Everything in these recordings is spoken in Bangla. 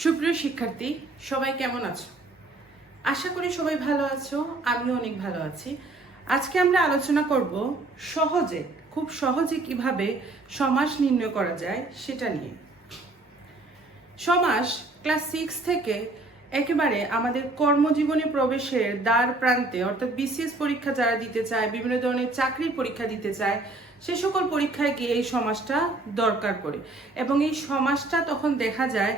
সুপ্রিয় শিক্ষার্থী, সবাই কেমন আছো? আশা করি সবাই ভালো আছো, আমিও অনেক ভালো আছি। আজকে আমরা আলোচনা করব সহজে, খুব সহজে কীভাবে সমাস নির্ণয় করা যায় সেটা নিয়ে। সমাস ক্লাস সিক্স থেকে একেবারে আমাদের কর্মজীবনে প্রবেশের দ্বার প্রান্তে, অর্থাৎ বিসিএস পরীক্ষা যারা দিতে চায়, বিভিন্ন ধরনের চাকরির পরীক্ষা দিতে চায়, সে সকল পরীক্ষায় গিয়ে এই সমাজটা দরকার পড়ে। এবং এই সমাজটা তখন দেখা যায়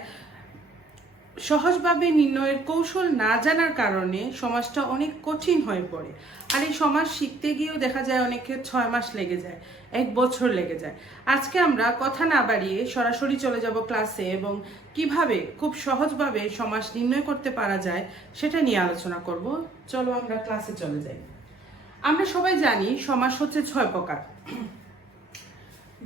সহজভাবে নির্ণয়ের কৌশল না জানার কারণে সমাজটা অনেক কঠিন হয়ে পড়ে। আর এই সমাজ শিখতে গিয়েও দেখা যায় অনেকের ছয় মাস লেগে যায়, এক বছর লেগে যায়। আজকে আমরা কথা না বাড়িয়ে সরাসরি চলে যাব ক্লাসে এবং কীভাবে খুব সহজভাবে সমাজ নির্ণয় করতে পারা যায় সেটা নিয়ে আলোচনা করব। চলো আমরা ক্লাসে চলে যাই। আমরা সবাই জানি সমাস হচ্ছে ছয় প্রকার।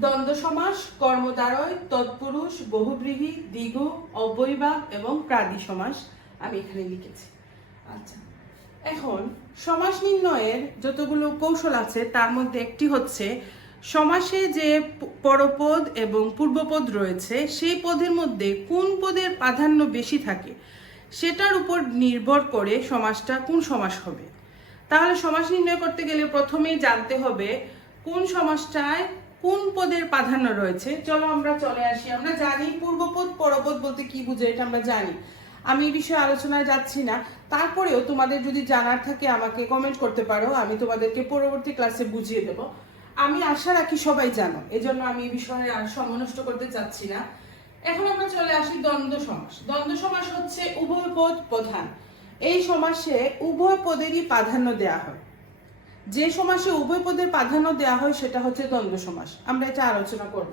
দ্বন্দ্ব সমাস কর্মদ্বারয় তৎপুরুষ, বহুব্রীহি দ্বিগু অবৈভাব এবং প্রাদি সমাস আমি এখানে লিখেছি। আচ্ছা এখন সমাস নির্ণয়ের যতগুলো কৌশল আছে, তার মধ্যে একটি হচ্ছে সমাসে যে পরপদ এবং পূর্বপদ রয়েছে, সেই পদের মধ্যে কোন পদের প্রাধান্য বেশি থাকে, সেটার উপর নির্ভর করে সমাসটা কোন সমাস হবে। তাহলে সমাস নির্ণয় করতে গেলে প্রথমেই জানতে হবে কোন সমাসটায় কোন পদের প্রাধান্য রয়েছে? চলো আমরা চলে আসি। আমরা জানি পূর্বপদ পরপদ বলতে কি বুঝে, এটা আমরা জানি। আমি এই বিষয়ে আলোচনায় যাচ্ছি না। তারপরেও তোমাদের যদি জানার থাকে, আমাকে কমেন্ট করতে পারো। আমি তোমাদেরকে পরবর্তী ক্লাসে বুঝিয়ে দেব। আমি আশা রাখি সবাই জানো। এজন্য আমি এই বিষয়ে আর সমনষ্ট করতে চাচ্ছি না। এখন আমরা চলে আসি দ্বন্দ্ব সমাস। দ্বন্দ্ব সমাস হচ্ছে উভয় পদ প্রধান। এই সমাসে উভয় পদেরই প্রাধান্য দেয়া হয়। যে সমাসে উভয় পদের প্রাধান্য দেওয়া হয় সেটা হচ্ছে দ্বন্দ্ব সমাস। আমরা এটা আলোচনা করব।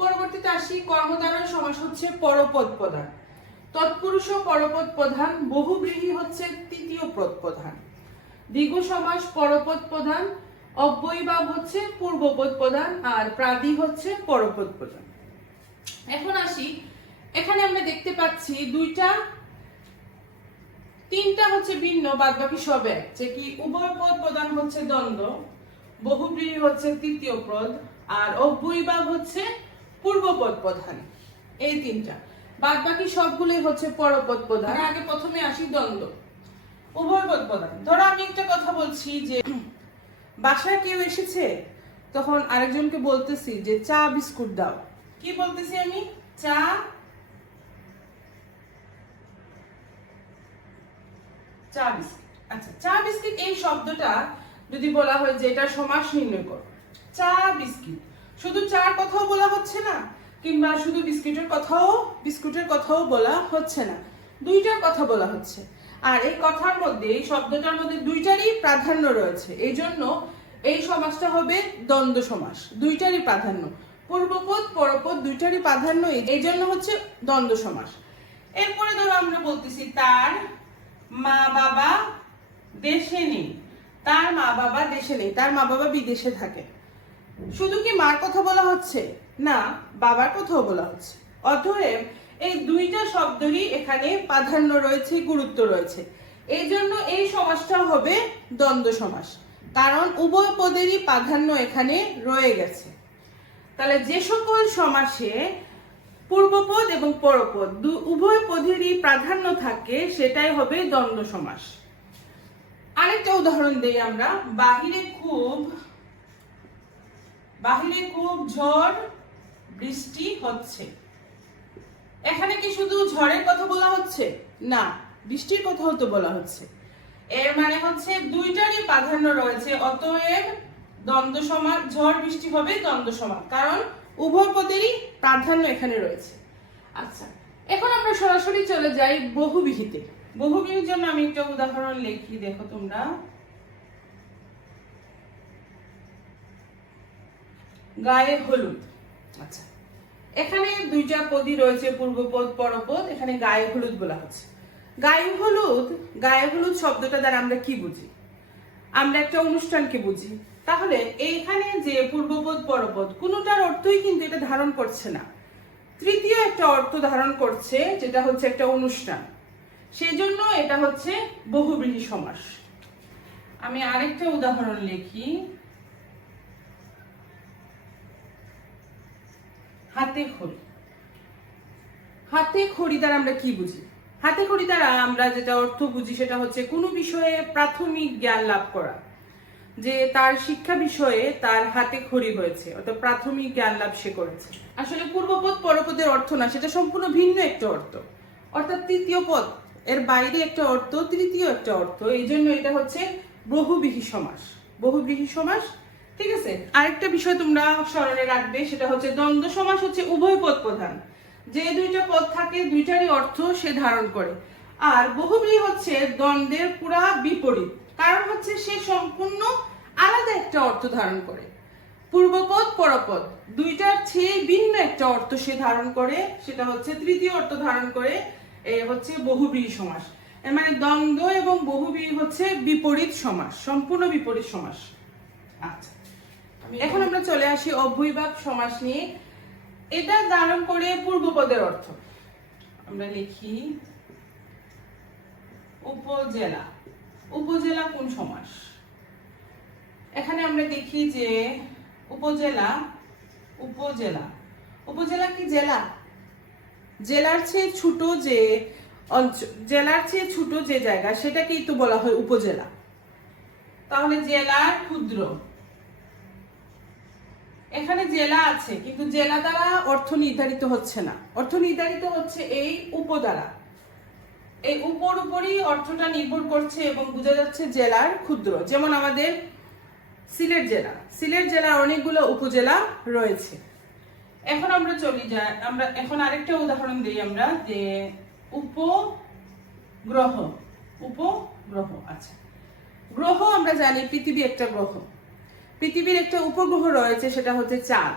পরবর্তীতে আসি কর্মদ্বারয় সমাস হচ্ছে পরপদ প্রধান। তৎপুরুষ পরপদ প্রধান, বহুব্রীহি হচ্ছে তৃতীয় পদ প্রধান। দ্বিগু সমাস পরপদ প্রধান অব্যয়ভাব হচ্ছে পূর্বপদ প্রধান, আর প্রাদি হচ্ছে পরপদ প্রধান। এখন আসি, এখানে আমরা দেখতে পাচ্ছি দুইটা তিনটা হচ্ছে ভিন্ন বাদ বাকি সব এক। যে কি উভয় পদ প্রদান হচ্ছে দ্বন্দ্ব, বহুব্রীহি হচ্ছে তৃতীয় পদ, আর অব্যয়ভাব হচ্ছে পূর্বপদ প্রধান। এই তিনটা। বাদ বাকি সবগুলোই হচ্ছে পরপদ প্রধান। আগে প্রথমে আসি দ্বন্দ্ব। উভয় পদ প্রধান। ধরো আমি একটা কথা বলছি যে, বাসায় কেউ এসেছে, তখন আরেকজনকে বলতেছি যে চা বিস্কুট দাও। কি বলতেছি আমি? চা চা বিস্কিট। আচ্ছা চা বিস্কিট এই শব্দটা যদি বলা হয় যে এটা সমাস নির্ণয় কর। চা বিস্কিট। শুধু চার কথাও বলা হচ্ছে না, কিংবা শুধু বিস্কিটের কথাও, বিস্কুটের কথাও বলা হচ্ছে না। দুইটার কথা বলা হচ্ছে। আর এই কথার মধ্যে, এই শব্দটার মধ্যে দুইটারই প্রাধান্য রয়েছে। এই জন্য এই সমাসটা হবে দ্বন্দ্ব সমাস। দুইটারই প্রাধান্য। পূর্বপদ, পরপদ, দুইটারই প্রাধান্য এই জন্য হচ্ছে দ্বন্দ্ব সমাস। এরপরে ধরো আমরা বলতেছি তার মা বাবা দেশে নেই, তার মা বাবা দেশে নেই, তার মা বাবা বিদেশে থাকে। শুধু কি মার কথা বলা হচ্ছে? না, বাবার কথাও বলা হচ্ছে। অতএব এই দুইটা শব্দেরই এখানে প্রাধান্য রয়েছে, গুরুত্ব রয়েছে। এই জন্য এই সমাসটা হবে দ্বন্দ্ব সমাস কারণ উভয় পদেরই প্রাধান্য এখানে রয়ে গেছে। তাহলে যে সকল সমাসে পূর্বপদ এবং পরপদ। দু- উভয় পদেরই প্রাধান্য থাকে, সেটাই হবে দ্বন্দ্ব সমাস। আরেকটা উদাহরণ দেই আমরা। বাহিরে খুব বাহিরে খুব ঝড়, বৃষ্টি হচ্ছে। এখানে কি শুধু ঝড়ের কথা বলা হচ্ছে? না, বৃষ্টির কথাও তো বলা হচ্ছে। এর মানে হচ্ছে দুইটারই প্রাধান্য রয়েছে। অতএব দ্বন্দ্ব সমান ঝড়, বৃষ্টি হবে দ্বন্দ্ব সমান কারণ উভয় পদেরই প্রাধান্য এখানে রয়েছে। আচ্ছা এখন আমরা সরাসরি চলে যাই বহুবিহিতে। বহুবিহির জন্য আমি একটা উদাহরণ লিখি, দেখো তোমরা। গায়ে হলুদ। আচ্ছা এখানে দুইটা পদই রয়েছে পূর্বপদ পরপদ এখানে গায়ে হলুদ বলা হচ্ছে। গায়ে হলুদ গায়ে হলুদ শব্দটা দ্বারা আমরা কি বুঝি? আমরা একটা অনুষ্ঠানকে বুঝি। তাহলে এইখানে যে পূর্বপদ পরপদ কোনোটার অর্থই কিন্তু এটা ধারণ করছে না। তৃতীয় একটা অর্থ ধারণ করছে, যেটা হচ্ছে একটা অনুষ্ঠান। সেজন্য এটা হচ্ছে বহুব্রীহি সমাস। আমি আরেকটা উদাহরণ লিখি। হাতে খড়ি। হাতে খড়ি দ্বারা আমরা কি বুঝি? হাতে খড়ি দ্বারা আমরা যেটা অর্থ বুঝি সেটা হচ্ছে কোনো বিষয়ে প্রাথমিক জ্ঞান লাভ করা। যে তার শিক্ষা বিষয়ে তার হাতে খড়ি হয়েছে, অর্থাৎ প্রাথমিক জ্ঞান লাভ সে করেছে। আসলে পূর্বপদ, পরপদের অর্থ না, সেটা সম্পূর্ণ ভিন্ন একটা অর্থ। অর্থাৎ তৃতীয় পদ, এর বাইরে একটা অর্থ, তৃতীয় একটা অর্থ, এই জন্য এটা হচ্ছে বহুবিহী সমাস বহুব্রীহি সমাস, ঠিক আছে? আরেকটা বিষয় তোমরা স্মরণে রাখবে, সেটা হচ্ছে দ্বন্দ্ব সমাস হচ্ছে উভয় পদ প্রধান। যে দুইটা পদ থাকে, দুইটারই অর্থ সে ধারণ করে। আর বহুব্রীহি হচ্ছে দ্বন্দ্বের পুরা বিপরীত। কারণ হচ্ছে সে সম্পূর্ণ আলাদা একটা অর্থ ধারণ করে। পূর্বপদ পরপদ দুইটার চেয়ে ভিন্ন একটা অর্থ সে ধারণ করে সেটা হচ্ছে তৃতীয় অর্থ ধারণ করে এ হচ্ছে বহুব্রীহি সমাস। এর মানে দ্বন্দ্ব এবং বহুব্রীহি হচ্ছে বিপরীত সমাস সম্পূর্ণ বিপরীত সমাস। আচ্ছা এখন আমরা চলে আসি অভ্যয়ভাব সমাস নিয়ে। এটা ধারণ করে পূর্বপদের অর্থ। আমরা লিখি উপজেলা। উপজেলা কোন সমাস? এখানে আমরা দেখি যে উপজেলা উপজেলা। উপজেলা কি জেলা? জেলার চেয়ে ছোট যে জেলার চেয়ে ছোট যে জায়গা, সেটাকেই তো বলা হয় উপজেলা। তাহলে জেলার ক্ষুদ্র। এখানে জেলা আছে, কিন্তু জেলা দ্বারা অর্থ নির্ধারিত হচ্ছে না। অর্থ নির্ধারিত হচ্ছে এই উপ দ্বারা এই উপর উপরই অর্থটা নির্ভর করছে এবং বোঝা যাচ্ছে জেলার ক্ষুদ্র, যেমন আমাদের সিলেট জেলা। সিলেট জেলার অনেকগুলো উপজেলা রয়েছে। এখন আমরা চলি যাই আমরা এখন আরেকটা উদাহরণ দিই আমরা যে উপগ্রহ উপগ্রহ আচ্ছা। গ্রহ আমরা জানি পৃথিবী একটা গ্রহ। পৃথিবীর একটা উপগ্রহ রয়েছে, সেটা হচ্ছে চাঁদ।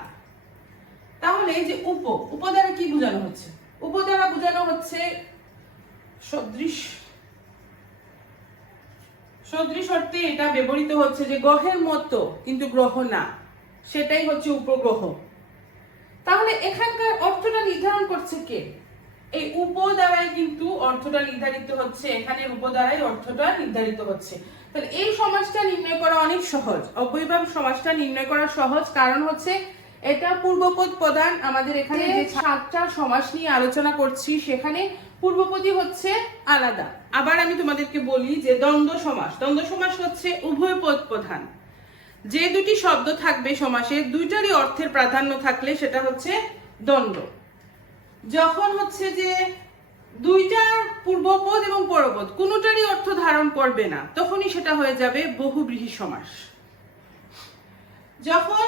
তাহলে যে উপ উপ দ্বারা কি বোঝানো হচ্ছে? উপ দ্বারা বোঝানো হচ্ছে সদৃশ। সদৃশ অর্থে এটা ব্যবহৃত হচ্ছে যে গ্রহের মতো, কিন্তু গ্রহ না। সেটাই হচ্ছে উপগ্রহ। তাহলে এখানকার অর্থটা নির্ধারণ করছে কে? এই উপ দ্বারাই কিন্তু অর্থটা নির্ধারিত হচ্ছে, এখানে উপ দ্বারাই অর্থটা নির্ধারিত হচ্ছে। তাহলে এই সমাজটা নির্ণয় করা অনেক সহজ। অবৈভাব সমাজটা নির্ণয় করা সহজ কারণ হচ্ছে এটা পূর্বপদ প্রধান আমাদের এখানে যে সাতটা সমাস নিয়ে আলোচনা করছি, সেখানে পূর্বপদী হচ্ছে আলাদা। আবার আমি তোমাদেরকে বলি যে দ্বন্দ্ব সমাস। দ্বন্দ্ব সমাস হচ্ছে উভয় পদ প্রধান। যে দুটি শব্দ থাকবে সমাসে দুইটারই অর্থের প্রাধান্য থাকলে সেটা হচ্ছে দ্বন্দ্ব। যখন হচ্ছে যে দুইটার পূর্বপদ এবং পরপদ, কোনোটারই অর্থ ধারণ করবে না, তখনই সেটা হয়ে যাবে বহুব্রীহি সমাস। যখন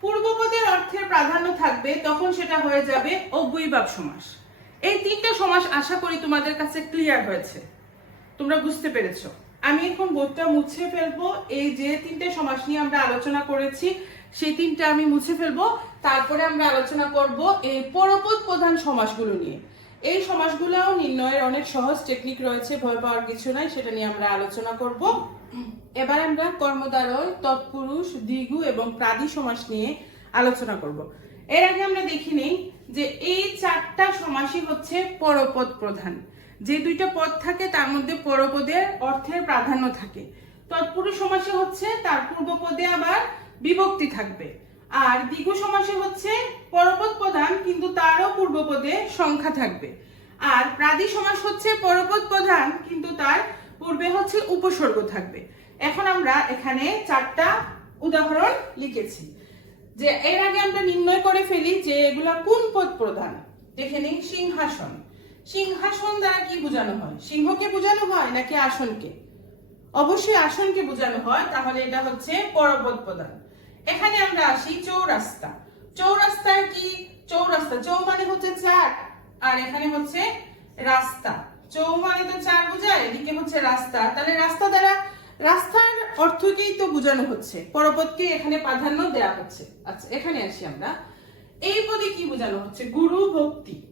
পূর্বপদের অর্থের প্রাধান্য থাকবে, তখন সেটা হয়ে যাবে অব্যয়ভাব সমাস। এই তিনটা সমাস আশা করি তোমাদের কাছে ক্লিয়ার হয়েছে। তোমরা বুঝতে পেরেছ। আমি এখন বোর্ডটা মুছে ফেলব। এই যে তিনটে সমাস নিয়ে আমরা আলোচনা করেছি, সেই তিনটা আমি মুছে ফেলব। তারপরে আমরা আলোচনা করব এই পরপদ প্রধান সমাসগুলো নিয়ে। এই সমাসগুলোও নির্ণয়ের অনেক সহজ টেকনিক রয়েছে, ভয় পাওয়ার কিছু নাই, সেটা নিয়ে আমরা আলোচনা করব। এবার আমরা কর্মদ্বারয়, তৎপুরুষ, দ্বিগু এবং প্রাদি সমাস নিয়ে আলোচনা করব। এর আগে আমরা দেখি নেই যে এই চারটা সমাসই হচ্ছে পরপদ প্রধান। যে দুইটা পদ থাকে, তার মধ্যে পরপদের অর্থের প্রাধান্য থাকে। তৎপুরুষ সমাসে হচ্ছে, তার পূর্বপদে আবার বিভক্তি থাকবে। আর দ্বিগু সমাসে হচ্ছে পরপদ প্রধান, কিন্তু তারও পূর্বপদে সংখ্যা থাকবে। আর প্রাদি সমাস হচ্ছে পরপদ প্রধান, কিন্তু তার পূর্বে হচ্ছে উপসর্গ থাকবে। এখন আমরা এখানে চারটা উদাহরণ লিখেছি। যে এর আগে আমরা নির্ণয় করে ফেলি যে এগুলা কোন পদ প্রধান? দেখে নিই, সিংহাসন। সিংহাসন দ্বারা কি বোঝানো হয়? সিংহকে বোঝানো হয় নাকি আসনকে? অবশ্যই আসনকে বোঝানো হয়, তাহলে এটা হচ্ছে পরপদ প্রধান। এখানে আমরা আসি চৌরাস্তা। চৌরাস্তায় কি? চৌরাস্তা। চৌ মানে হচ্ছে চার, আর এখানে হচ্ছে রাস্তা। চৌ মানে তো চার বোঝায়, এদিকে হচ্ছে রাস্তা। তাহলে রাস্তা দ্বারা রাস্তার অর্থকেই তো বোঝানো হচ্ছে পরপদকে এখানে প্রাধান্য দেয়া হচ্ছে। আচ্ছা এখানে আসি আমরা। এই পদে কি বোঝানো হচ্ছে? গুরু ভক্তি।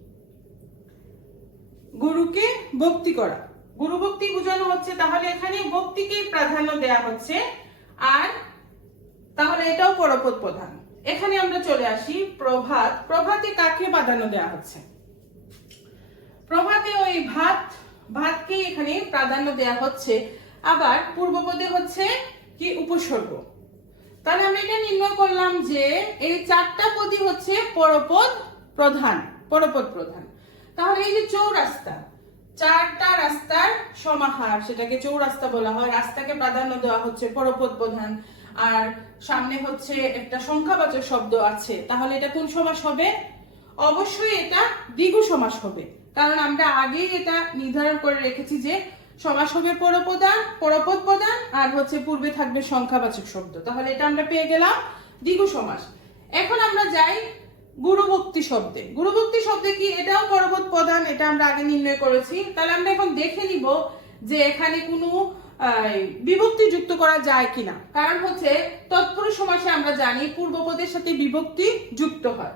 গুরুকে ভক্তি করা। গুরু ভক্তি বোঝানো হচ্ছে, তাহলে এখানে ভক্তিকে প্রাধান্য দেয়া হচ্ছে, আর তাহলে এটাও পরপদ প্রধান। এখানে আমরা চলে আসি প্রভাত। প্রভাতে কাকে প্রাধান্য দেয়া হচ্ছে? প্রভাতে ওই ভাত ভাতকে এখানে প্রাধান্য দেয়া হচ্ছে। আবার পূর্বপদে হচ্ছে কি উপসর্গ। তাহলে আমরা এটা নির্ণয় করলাম যে এই চারটা পদই হচ্ছে পরপদ প্রধান পরপদ প্রধান। তাহলে এই যে চৌরাস্তা, চারটা রাস্তার সমাহার, সেটাকে চৌরাস্তা বলা হয়, রাস্তাকে প্রাধান্য দেওয়া হচ্ছে পরপদ প্রধান, আর সামনে হচ্ছে একটা সংখ্যাবাচক শব্দ আছে, তাহলে এটা কোন সমাস হবে? অবশ্যই এটা দ্বিগু সমাস হবে, কারণ আমরা আগেই এটা নির্ধারণ করে রেখেছি যে সমাস হবে পরপদান, পরপদ প্রধান আর হচ্ছে পূর্বে থাকবে সংখ্যাবাচক শব্দ। তাহলে এটা আমরা পেয়ে গেলাম দ্বিগু সমাস। এখন আমরা যাই গুরুভক্তি শব্দে। গুরুভক্তি শব্দে কি? এটাও পরপদ প্রধান এটা আমরা আগে নির্ণয় করেছি। তাহলে আমরা এখন দেখে নিব যে এখানে কোনো বিভক্তি যুক্ত করা যায় কিনা। কারণ হচ্ছে তৎপুরুষ সমাসে আমরা জানি পূর্বপদের সাথে বিভক্তি যুক্ত হয়।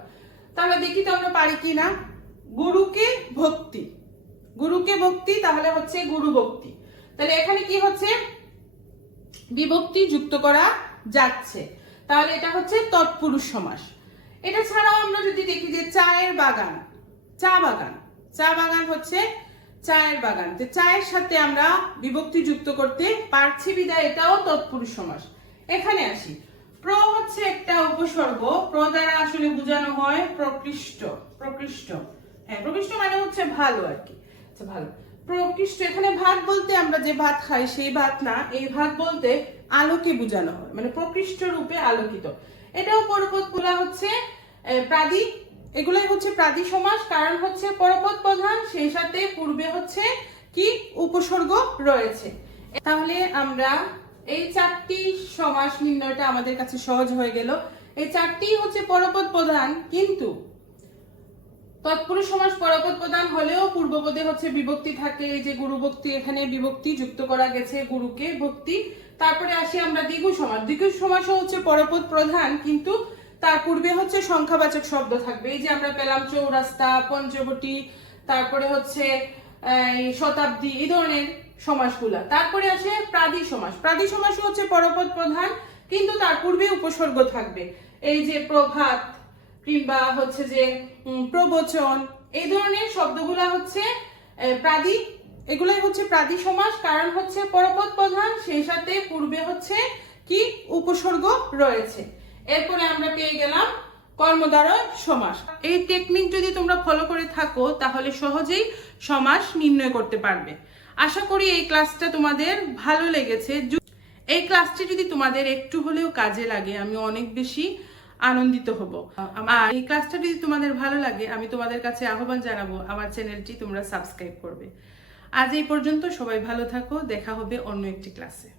তাহলে দেখি তো আমরা পারি কিনা। গুরুকে ভক্তি। গুরুকে ভক্তি, তাহলে হচ্ছে গুরু ভক্তি। তাহলে এখানে কি হচ্ছে? বিভক্তি যুক্ত করা যাচ্ছে। তাহলে এটা হচ্ছে তৎপুরুষ সমাস। এটা ছাড়াও আমরা যদি দেখি যে চায়ের বাগান, চা বাগান চা বাগান হচ্ছে চায়ের বাগান। তো চায়ের সাথে আমরা বিভক্তি যুক্ত করতে পারছি বিদায় এটাও তৎপুরুষ সমাস। এখানে আসি। প্র হচ্ছে একটা উপসর্গ। প্র দ্বারা আসলে বোঝানো হয় প্রকৃষ্ট প্রকৃষ্ট। হ্যাঁ প্রকৃষ্ট মানে হচ্ছে ভালো আর কি। আচ্ছা ভালো প্রকৃষ্ট, এখানে ভাত বলতে আমরা যে ভাত খাই, সেই ভাত না, এই ভাত বলতে আলোকে বোঝানো হয় মানে প্রকৃষ্ট রূপে আলোকিত। এটাও পরপদ বলা হচ্ছে প্রাদি, এগুলাই হচ্ছে প্রাদি সমাস, কারণ হচ্ছে পরপদ প্রধান, সেই সাথে পূর্বে হচ্ছে কি? উপসর্গ রয়েছে। তাহলে আমরা এই চারটি সমাস নির্ণয়টা আমাদের কাছে সহজ হয়ে গেল। এই চারটি হচ্ছে পরপদ প্রধান, কিন্তু তৎপুরুষ সমাস পরপদ প্রধান হলেও পূর্বপদে হচ্ছে বিভক্তি থাকে এই যে গুরু ভক্তি এখানে বিভক্তি যুক্ত করা গেছে গুরুকে ভক্তি। তারপরে আসি আমরা দ্বিগু সমাস দ্বিগু সমাসও হচ্ছে পরপদ প্রধান, কিন্তু তার পূর্বে হচ্ছে সংখ্যাবাচক শব্দ থাকবে। এই যে আমরা পেলাম চৌরাস্তা, পঞ্চবটি, তারপরে হচ্ছে শতাব্দী, এই ধরনের সমাসগুলা তারপরে আসে প্রাদি সমাস প্রাদি সমাসও হচ্ছে পরপদ প্রধান, কিন্তু তার পূর্বে উপসর্গ থাকবে। এই যে প্রভাত কিংবা হচ্ছে যে প্রবচন, এই ধরনের শব্দগুলা হচ্ছে প্রাদি, এগুলাই হচ্ছে প্রাদি সমাস, কারণ হচ্ছে পরপদ প্রধান, সেই সাথে পূর্বে হচ্ছে কি? উপসর্গ রয়েছে। এরপরে আমরা পেয়ে গেলাম কর্মদ্বারয় সমাস। এই টেকনিক যদি তোমরা ফলো করে থাকো, তাহলে সহজেই সমাস নির্ণয় করতে পারবে। আশা করি এই ক্লাসটা তোমাদের ভালো লেগেছে। এই ক্লাসটি যদি তোমাদের একটু হলেও কাজে লাগে, আমি অনেক বেশি আনন্দিত হব। আর এই ক্লাসটা যদি তোমাদের ভালো লাগে, আমি তোমাদের কাছে আহ্বান জানাব, আমার চ্যানেলটি তোমরা সাবস্ক্রাইব করবে। আজ এই পর্যন্ত সবাই ভালো থাকো, দেখা হবে অন্য একটি ক্লাসে।